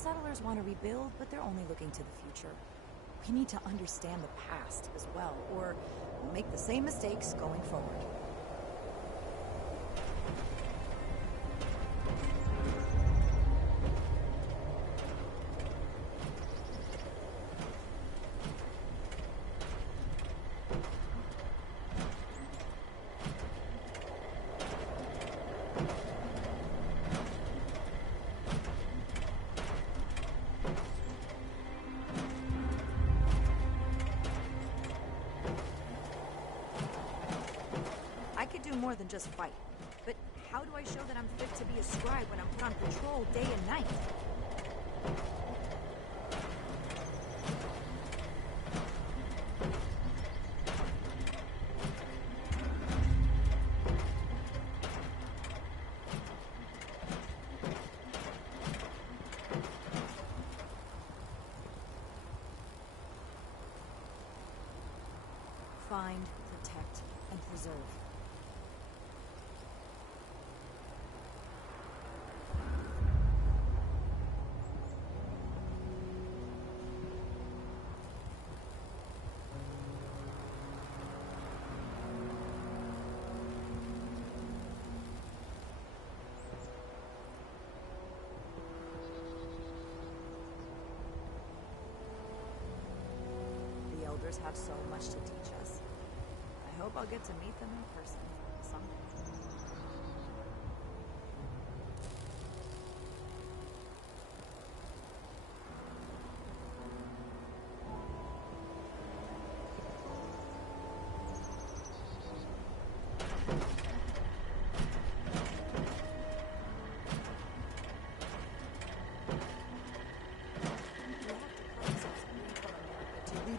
settlers want to rebuild, but they're only looking to the future. We need to understand the past as well, or we'll make the same mistakes going forward. More than just fight. But how do I show that I'm fit to be a scribe when I'm put on patrol day and night? Find, protect, and preserve. Have so much to teach us. I hope I'll get to meet them in person someday.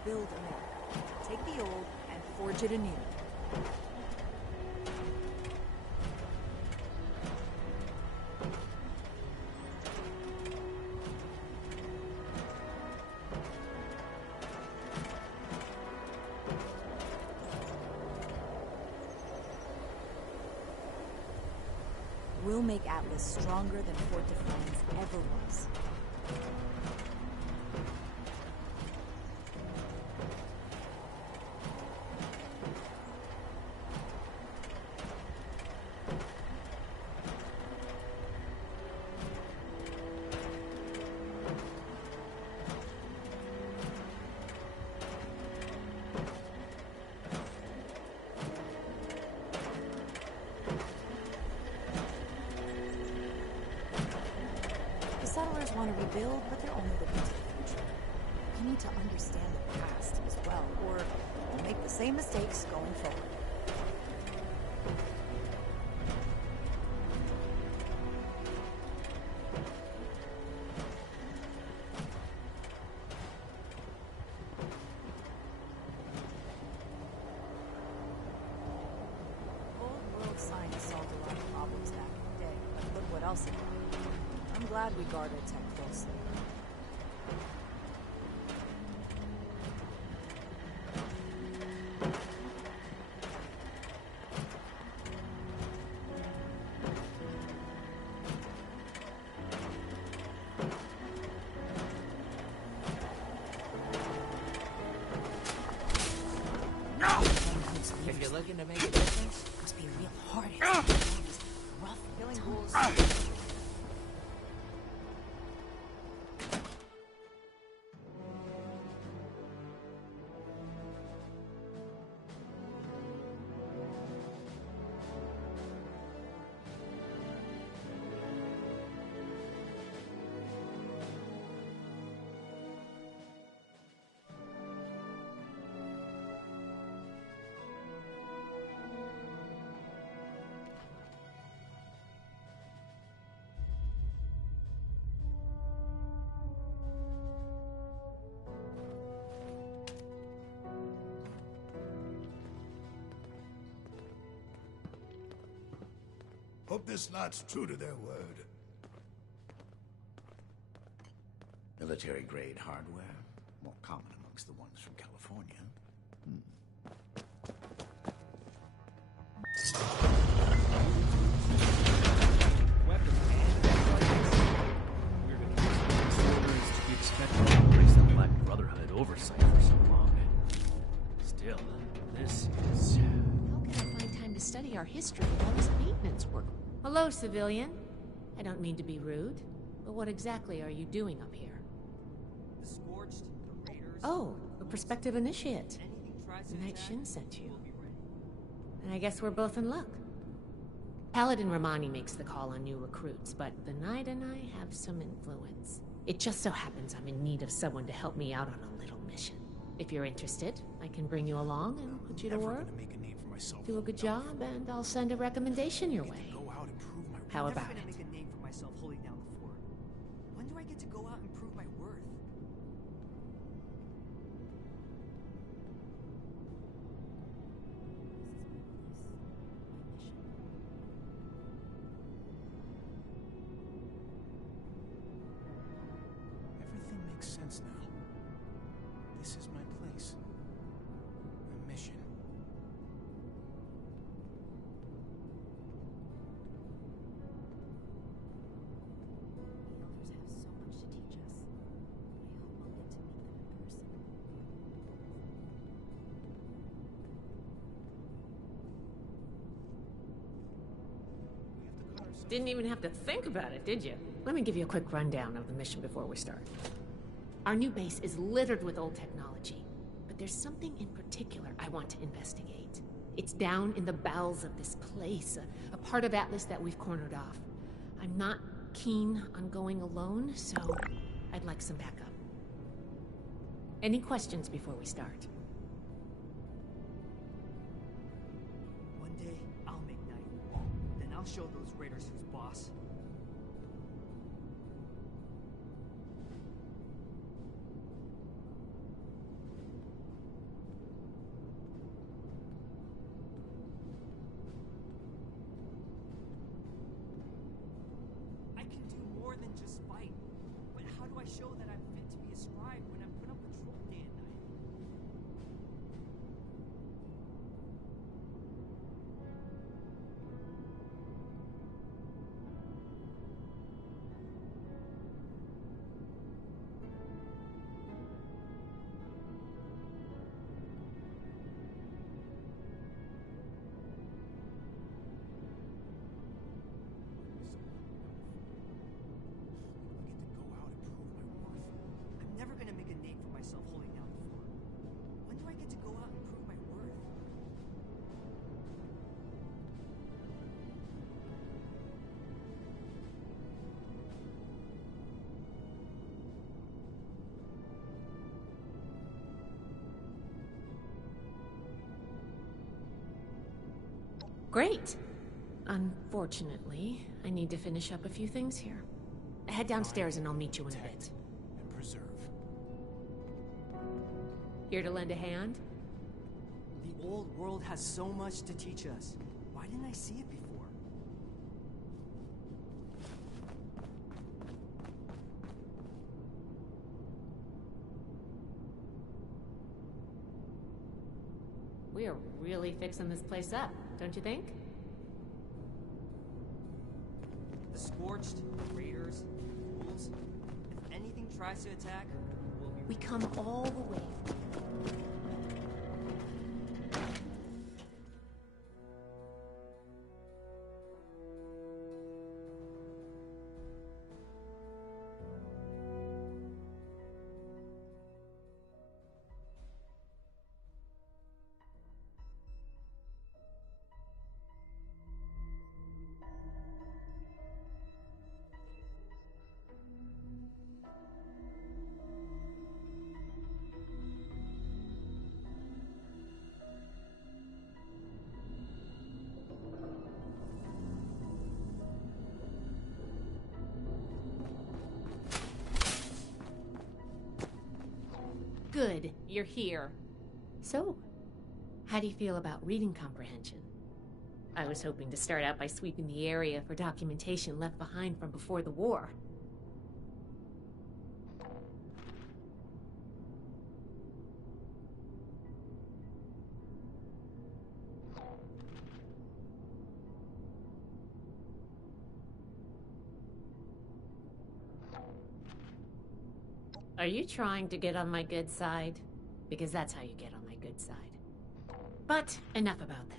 Build America. Take the old and forge it anew. We'll make Atlas stronger than Fort Defiance ever was. Settlers want to rebuild, but they're only looking to the future. We need to understand the past as well, or we'll make the same mistakes going forward. Old world science solved a lot of problems back in the day, but look what else it brought. I'm glad we guard our tech closely. If you're looking to make a difference, must be a real hard. Rough killing wolves. Hope this lot's true to their word. Military-grade hardware, more common amongst the ones from California. Weapons and we're gonna to study our history of all this maintenance work. Hello, civilian. I don't mean to be rude, but what exactly are you doing up here? The Scorched, the Raiders... Oh, a prospective initiate. Anything tries to Night attack, Shin sent you. we'll be ready. And I guess we're both in luck. Paladin Romani makes the call on new recruits, but the Knight and I have some influence. It just so happens I'm in need of someone to help me out on a little mission. If you're interested, I can bring you along and put you to Never work. gonna make a name for myself. Do a good job, and I'll send a recommendation your way. Go out and prove my How I'm never about gonna it? make a name for myself holding down the fort. When do I get to go out and prove my worth? Everything makes sense now. This is my place. My mission. The elders have so much to teach us. I hope I'll get to meet them in person. We have to cut ourselves. Didn't even have to think about it, did you? Let me give you a quick rundown of the mission before we start. Our new base is littered with old technology, but there's something in particular I want to investigate. It's down in the bowels of this place, a part of Atlas that we've cornered off. I'm not keen on going alone, so I'd like some backup. Any questions before we start? One day, I'll make Knight. Then I'll show those Raiders who's boss. I can do more than just fight. But how do I show that I'm fit to be a scribe when I'm put on patrol day and night? I'm never gonna make a name for myself holding down the fort. When do I get to go out and prove my worth? Great! Unfortunately, I need to finish up a few things here. Head downstairs and I'll meet you in a bit. And preserve. Here to lend a hand? The old world has so much to teach us. Why didn't I see it before? We are really fixing this place up, don't you think? The Scorched, the Raiders, the Wolves. If anything tries to attack, we'll be We come all the way. Good, you're here. So, how do you feel about reading comprehension? I was hoping to start out by sweeping the area for documentation left behind from before the war. Are you trying to get on my good side? Because that's how you get on my good side. But enough about that.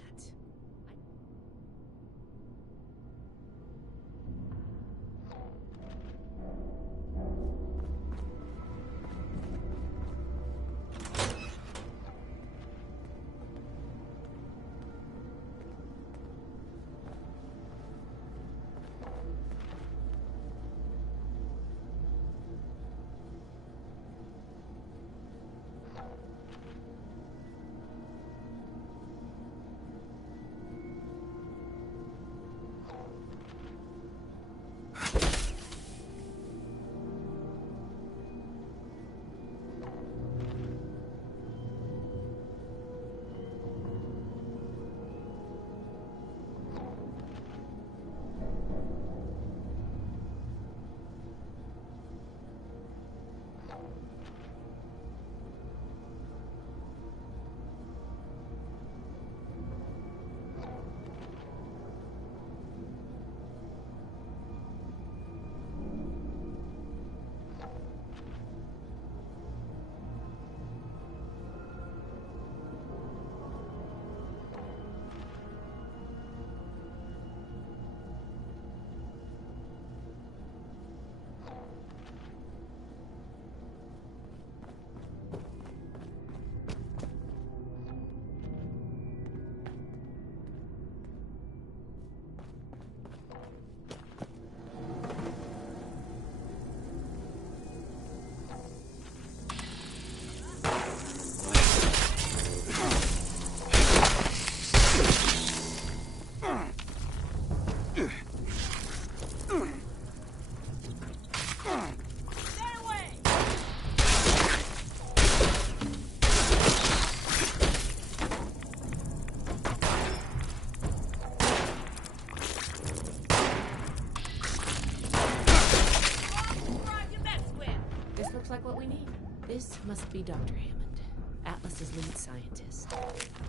This must be Dr. Hammond, Atlas's lead scientist.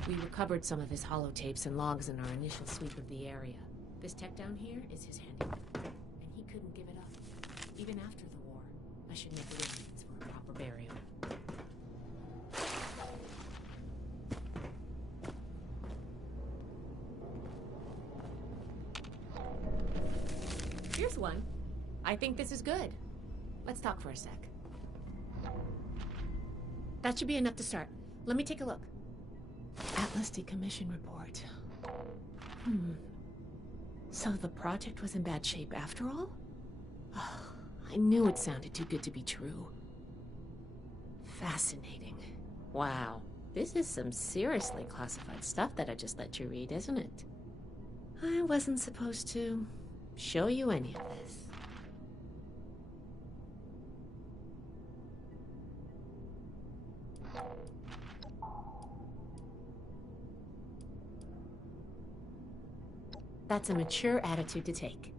We recovered some of his holotapes and logs in our initial sweep of the area. This tech down here is his handiwork, and he couldn't give it up. Even after the war, I should make arrangements for a proper burial. Here's one. I think this is good. Let's talk for a sec. That should be enough to start. Let me take a look. Atlas decommission report. So the project was in bad shape after all? Oh, I knew it sounded too good to be true. Fascinating. Wow. This is some seriously classified stuff that I just let you read, isn't it? I wasn't supposed to show you any of this. That's a mature attitude to take.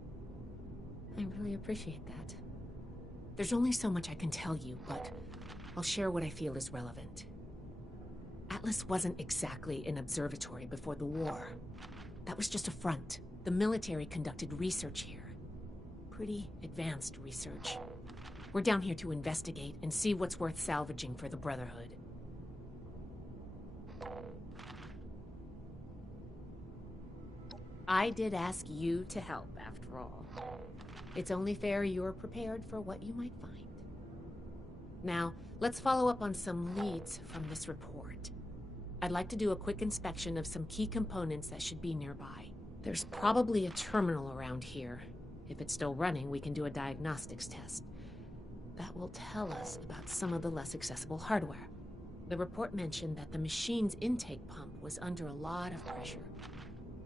I really appreciate that. There's only so much I can tell you, but I'll share what I feel is relevant. Atlas wasn't exactly an observatory before the war. That was just a front. The military conducted research here. Pretty advanced research. We're down here to investigate and see what's worth salvaging for the Brotherhood. I did ask you to help, after all. It's only fair you're prepared for what you might find. Now, let's follow up on some leads from this report. I'd like to do a quick inspection of some key components that should be nearby. There's probably a terminal around here. If it's still running, we can do a diagnostics test. That will tell us about some of the less accessible hardware. The report mentioned that the machine's intake pump was under a lot of pressure.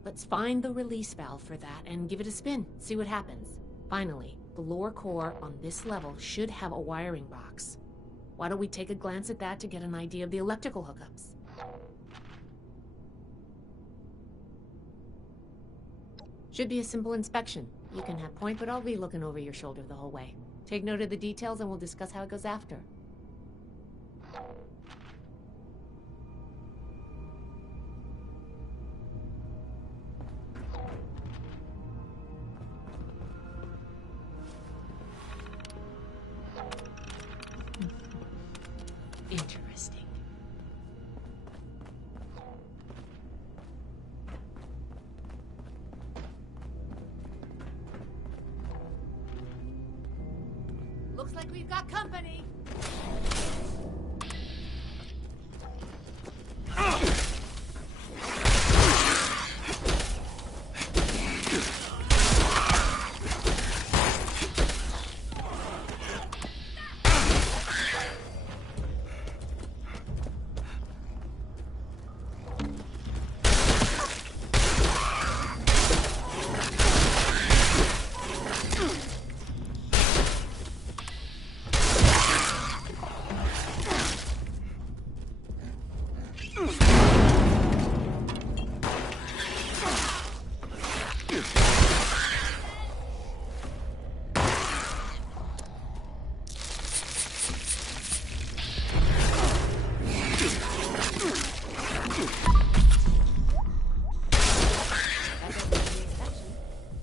Let's find the release valve for that and give it a spin, see what happens. Finally, the lower core on this level should have a wiring box. Why don't we take a glance at that to get an idea of the electrical hookups? Should be a simple inspection. You can have point, but I'll be looking over your shoulder the whole way. Take note of the details and we'll discuss how it goes after. Interesting. Looks like we've got company.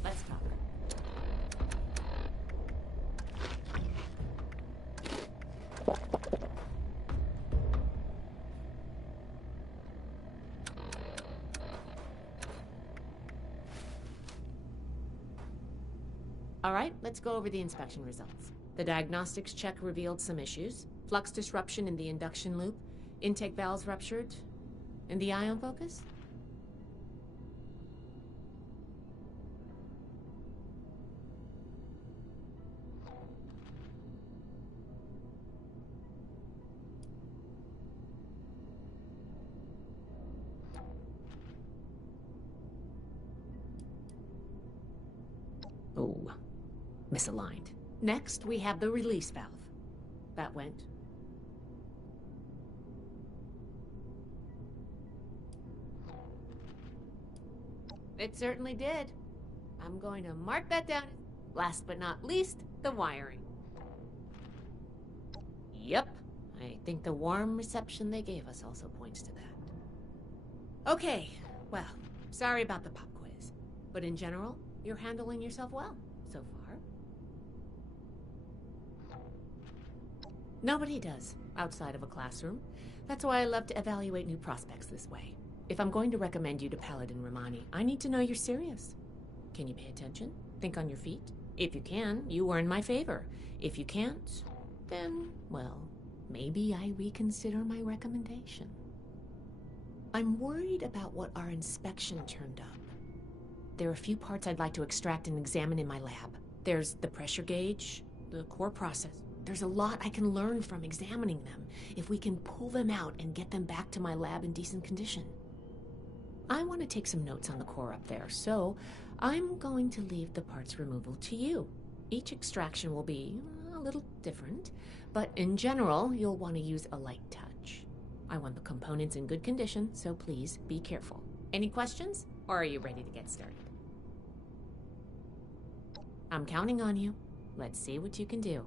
Let's talk. All right, let's go over the inspection results. The diagnostics check revealed some issues. Flux disruption in the induction loop, intake valves ruptured, and the ion focus? Oh, misaligned. Next, we have the release valve. That went. It certainly did. I'm going to mark that down. Last but not least, the wiring. Yep, I think the warm reception they gave us also points to that. Okay, well, sorry about the pop quiz. But in general, you're handling yourself well so far. Nobody does, outside of a classroom. That's why I love to evaluate new prospects this way. If I'm going to recommend you to Paladin Romani, I need to know you're serious. Can you pay attention? Think on your feet? If you can, you are in my favor. If you can't, then, well, maybe I reconsider my recommendation. I'm worried about what our inspection turned up. There are a few parts I'd like to extract and examine in my lab. There's the pressure gauge, the core process. There's a lot I can learn from examining them if we can pull them out and get them back to my lab in decent condition. I want to take some notes on the core up there, so I'm going to leave the parts removal to you. Each extraction will be a little different, but in general, you'll want to use a light touch. I want the components in good condition, so please be careful. Any questions, or are you ready to get started? I'm counting on you. Let's see what you can do.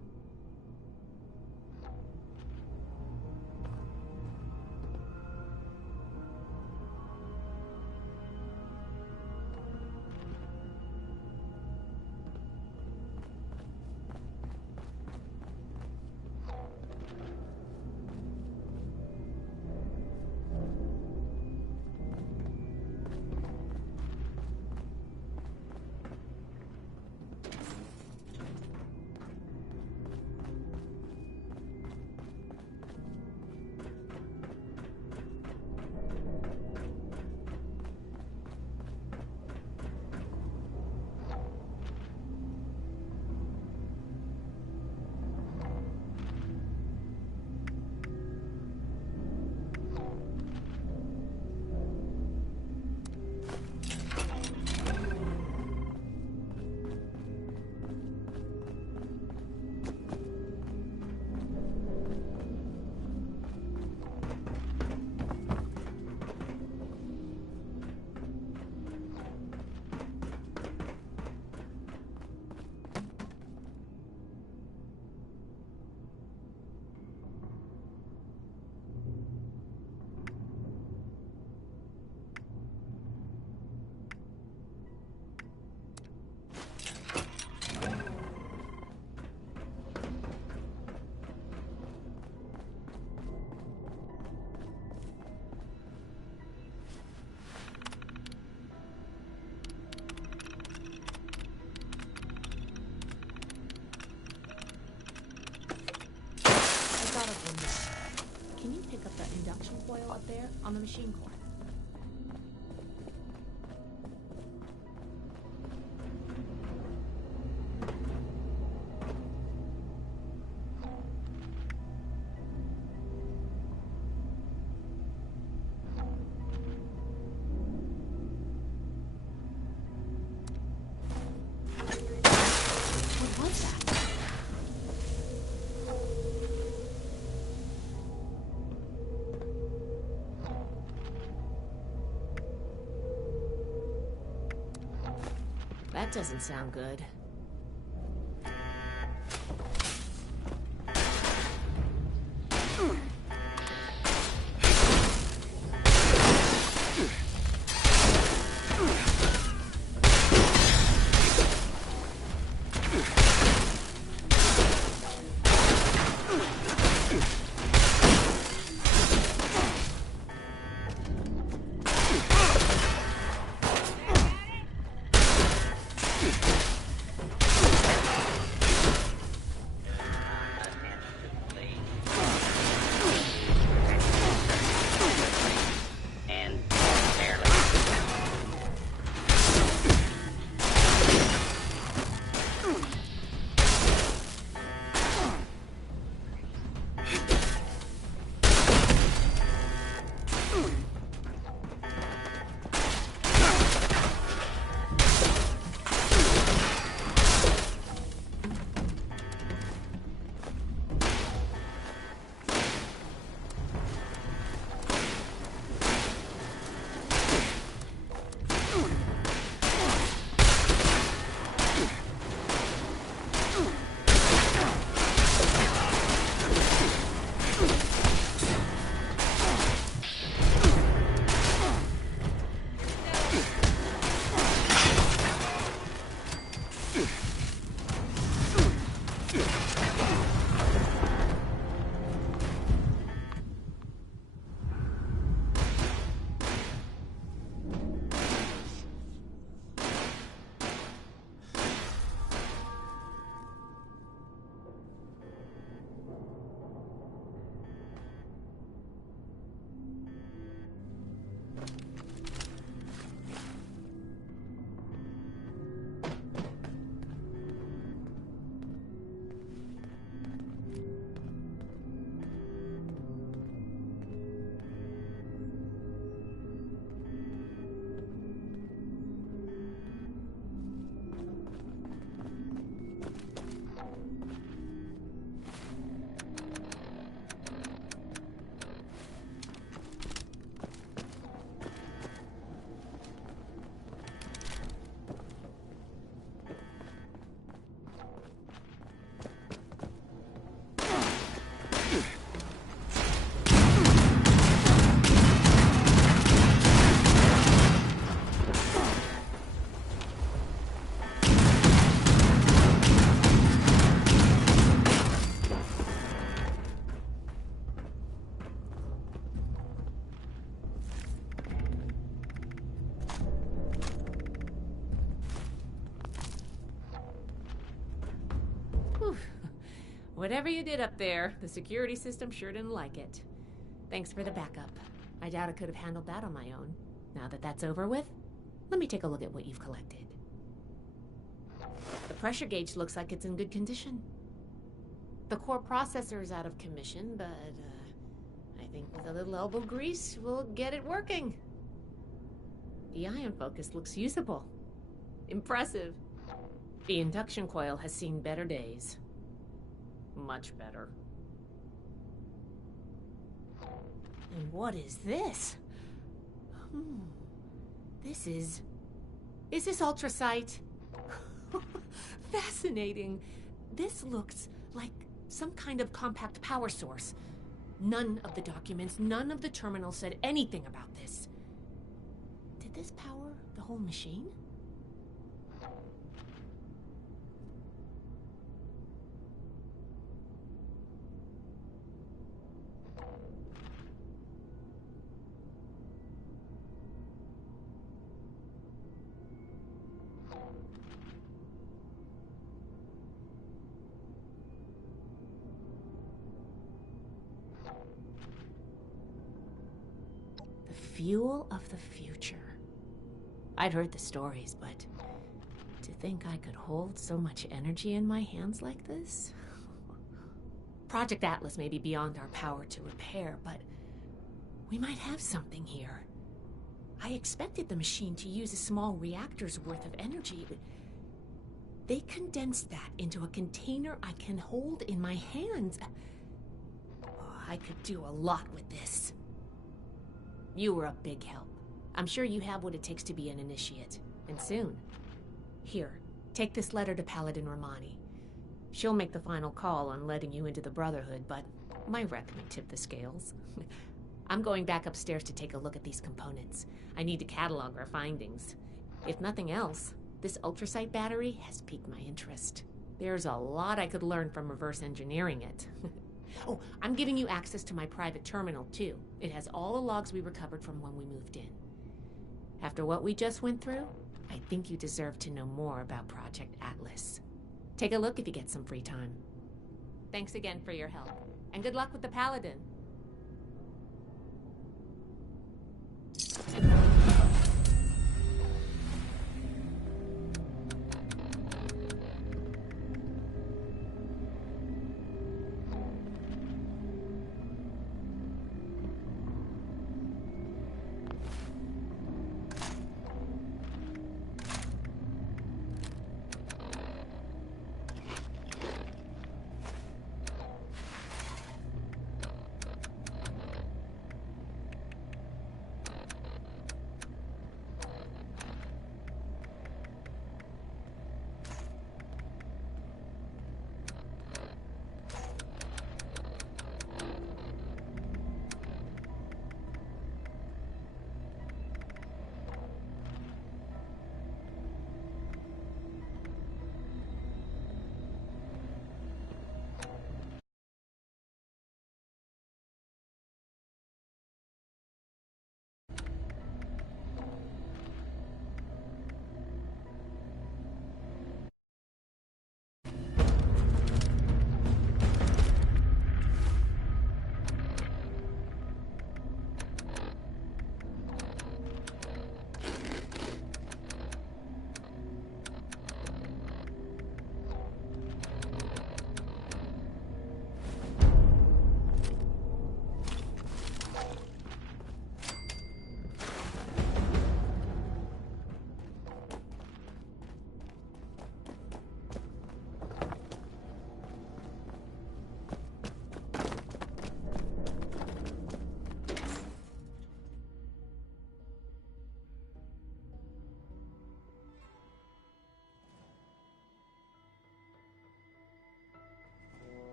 Can you pick up that induction coil up there on the machine core? What was that? That doesn't sound good. Whatever you did up there, the security system sure didn't like it. Thanks for the backup. I doubt I could have handled that on my own. Now that that's over with, let me take a look at what you've collected. The pressure gauge looks like it's in good condition. The core processor is out of commission, but I think with a little elbow grease, we'll get it working. The ion focus looks usable. Impressive. The induction coil has seen better days. Much better. And what is this? This is... Is this Ultrasight? Fascinating. This looks like some kind of compact power source. None of the documents, none of the terminals said anything about this. Did this power the whole machine? Fuel of the future. I'd heard the stories, but to think I could hold so much energy in my hands like this? Project Atlas may be beyond our power to repair, but we might have something here. I expected the machine to use a small reactor's worth of energy, but they condensed that into a container I can hold in my hands. I could do a lot with this. You were a big help. I'm sure you have what it takes to be an initiate. And soon. Here, take this letter to Paladin Romani. She'll make the final call on letting you into the Brotherhood, but my rec may tip the scales. I'm going back upstairs to take a look at these components. I need to catalog our findings. If nothing else, this Ultrasight battery has piqued my interest. There's a lot I could learn from reverse engineering it. Oh, I'm giving you access to my private terminal, too. It has all the logs we recovered from when we moved in. After what we just went through, I think you deserve to know more about Project Atlas. Take a look if you get some free time. Thanks again for your help, and good luck with the Paladin.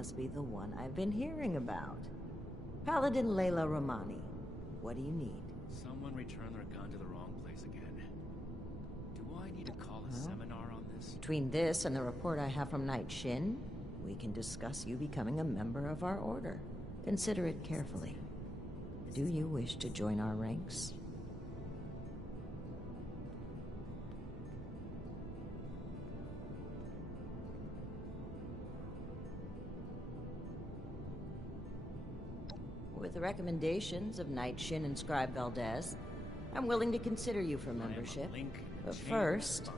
must be the one I've been hearing about. Paladin Layla Romani. What do you need? Someone returned their gun to the wrong place again. Do I need to call a seminar on this? Between this and the report I have from Knight Shin, we can discuss you becoming a member of our order. Consider it carefully. Do you wish to join our ranks? With the recommendations of Knight Shin and Scribe Valdez, I'm willing to consider you for membership. But first,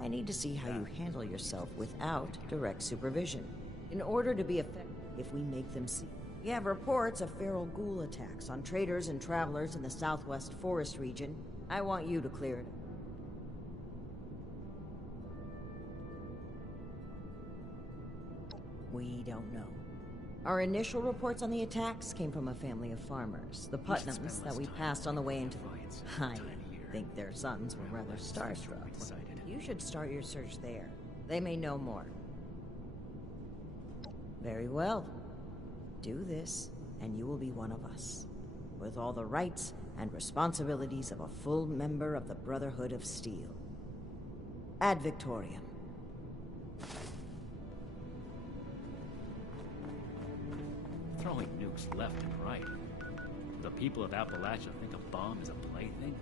I need to see how you handle yourself without direct supervision. In order to be effective, if we make them see. We have reports of feral ghoul attacks on traders and travelers in the Southwest Forest region. I want you to clear it. We don't know. Our initial reports on the attacks came from a family of farmers, the Putnams, that we passed on the way into the... I think their sons were rather starstruck. You should start your search there. They may know more. Very well. Do this, and you will be one of us, with all the rights and responsibilities of a full member of the Brotherhood of Steel. Ad Victoriam. Throwing nukes left and right. The people of Appalachia think a bomb is a plaything?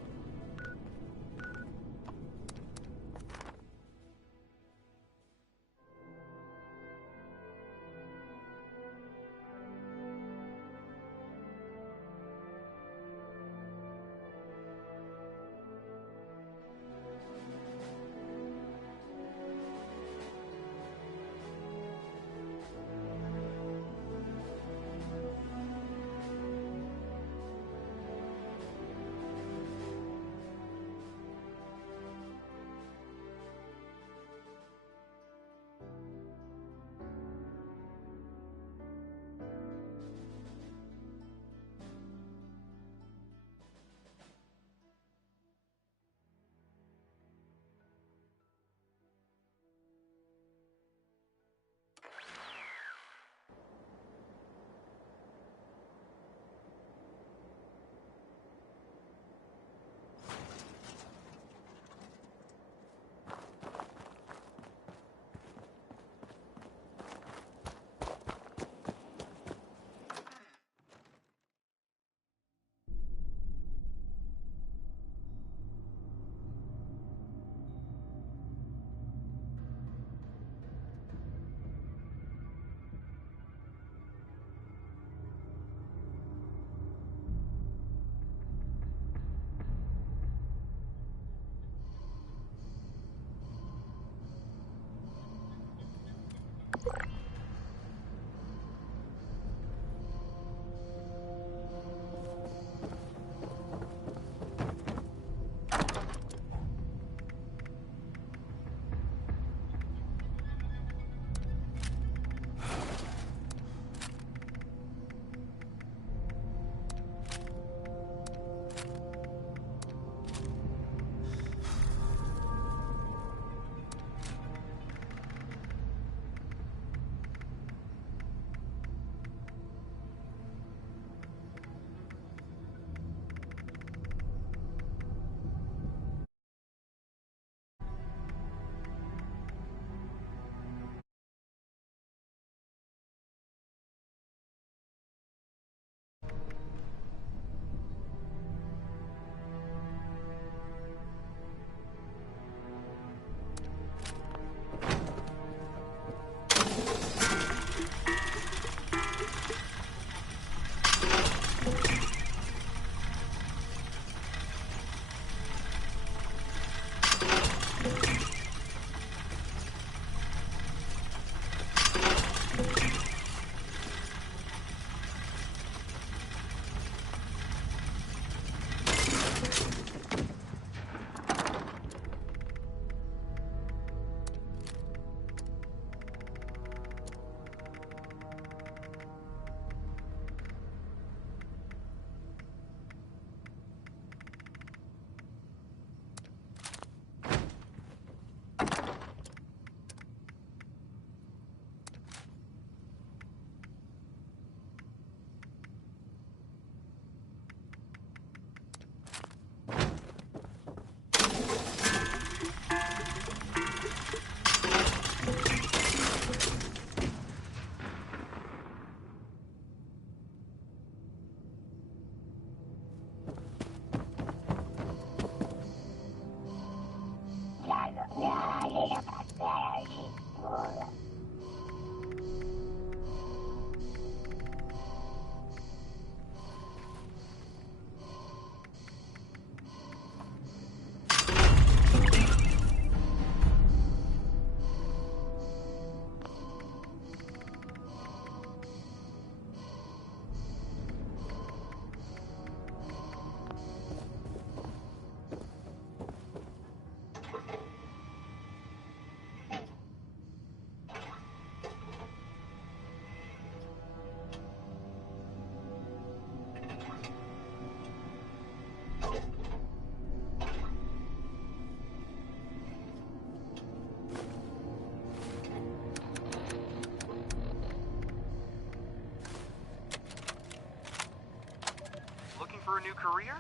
career?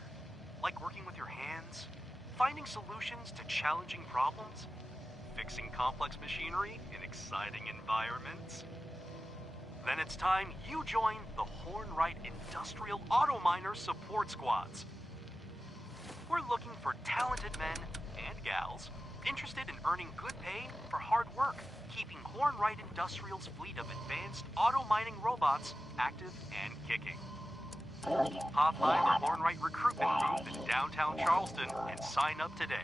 Like working with your hands? Finding solutions to challenging problems? Fixing complex machinery in exciting environments? Then it's time you join the Hornwright Industrial Auto Miners Support Squads. We're looking for talented men and gals interested in earning good pay for hard work, keeping Hornwright Industrial's fleet of advanced auto mining robots active and kicking. Pop by the Hornwright recruitment booth in downtown Charleston and sign up today.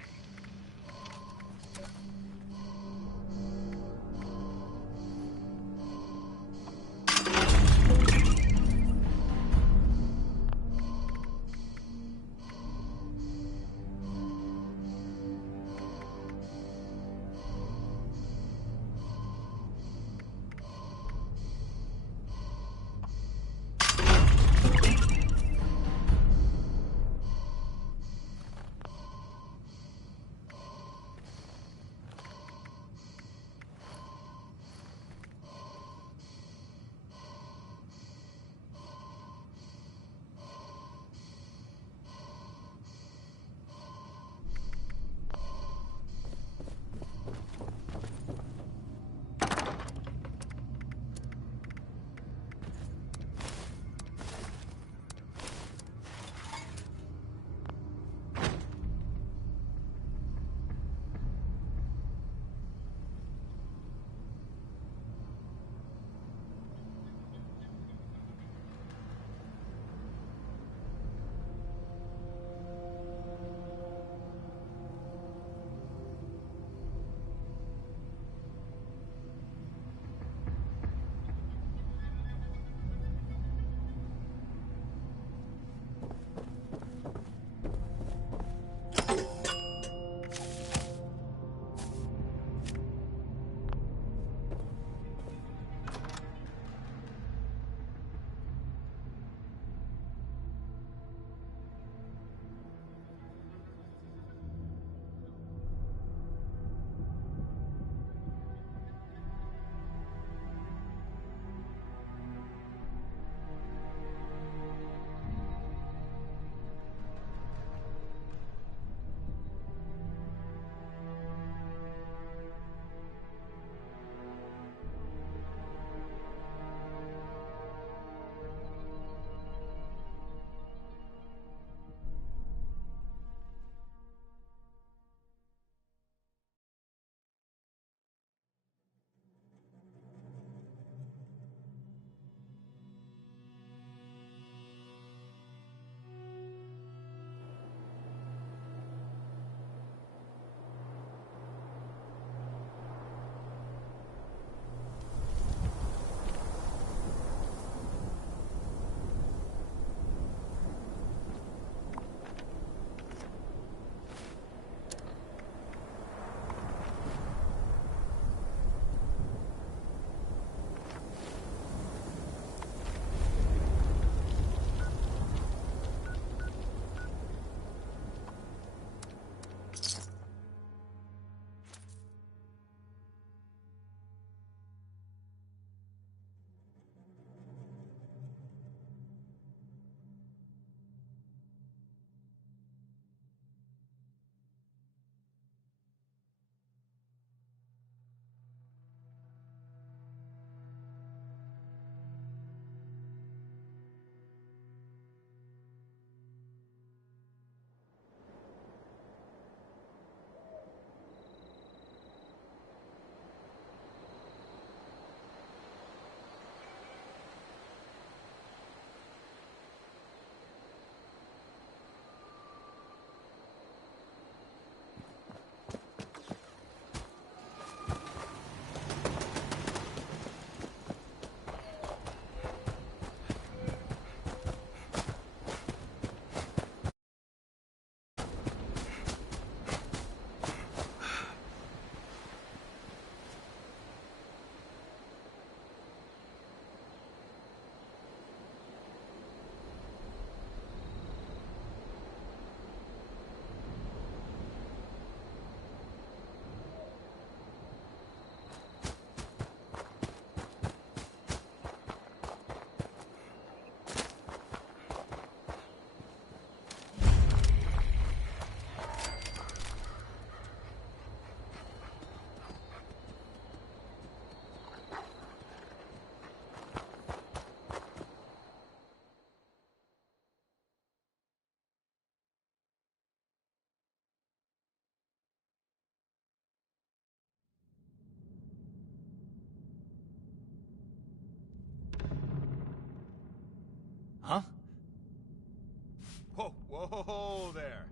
Whoa, whoa there.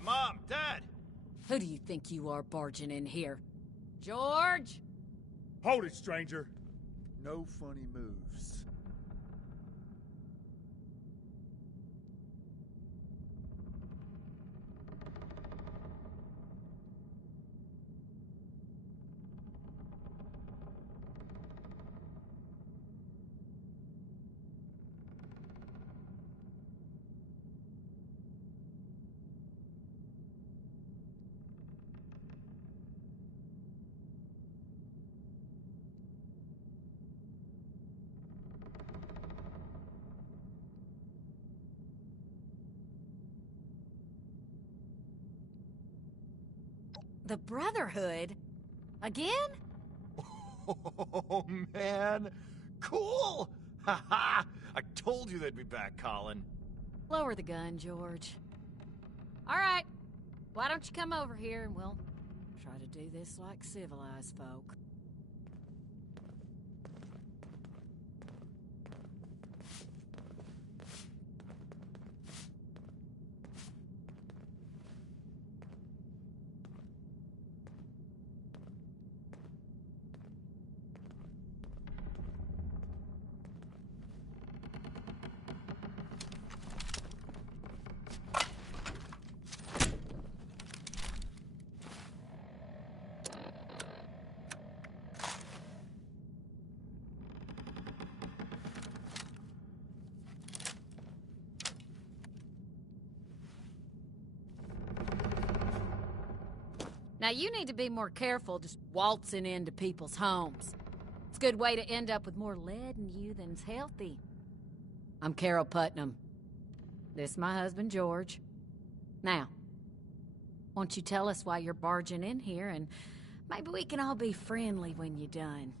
Mom, Dad! Who do you think you are barging in here? George? Hold it, stranger. No funny moves. The Brotherhood? Again? Oh, man. Cool! Ha ha! I told you they'd be back, Colin. Lower the gun, George. All right. Why don't you come over here and we'll try to do this like civilized folk. Now, you need to be more careful just waltzing into people's homes. It's a good way to end up with more lead in you than's healthy. I'm Carol Putnam. This is my husband, George. Now, won't you tell us why you're barging in here, and maybe we can all be friendly when you're done.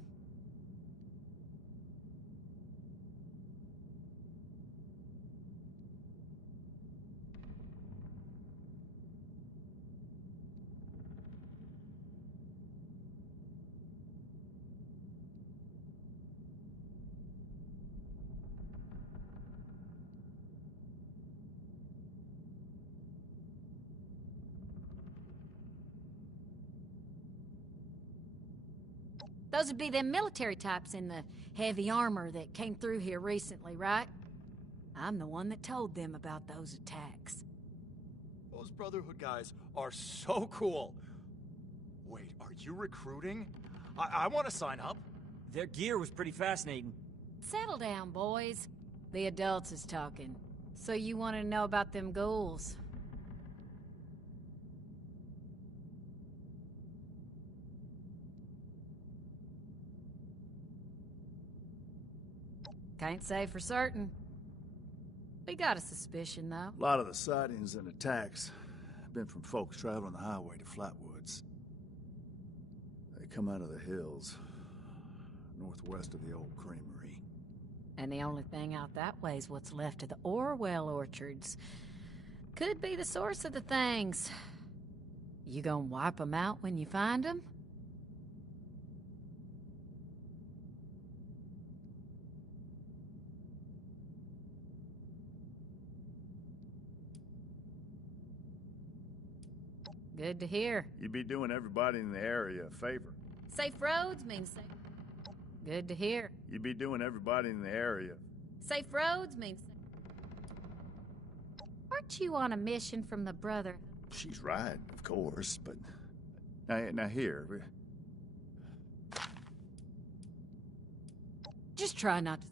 Those would be them military types in the heavy armor that came through here recently, right? I'm the one that told them about those attacks. Those Brotherhood guys are so cool. Wait, are you recruiting? I want to sign up. Their gear was pretty fascinating. Settle down, boys. The adults is talking. So you want to know about them ghouls? Can't say for certain. We got a suspicion, though. A lot of the sightings and attacks have been from folks traveling the highway to Flatwoods. They come out of the hills, northwest of the old creamery. And the only thing out that way is what's left of the Orwell orchards. Could be the source of the things. You gonna wipe them out when you find them? Good to hear. You'd be doing everybody in the area a favor. Safe roads means safe. Good to hear. You'd be doing everybody in the area. Safe roads means safe. Aren't you on a mission from the Brotherhood? She's right, of course, but... Now here... Just try not to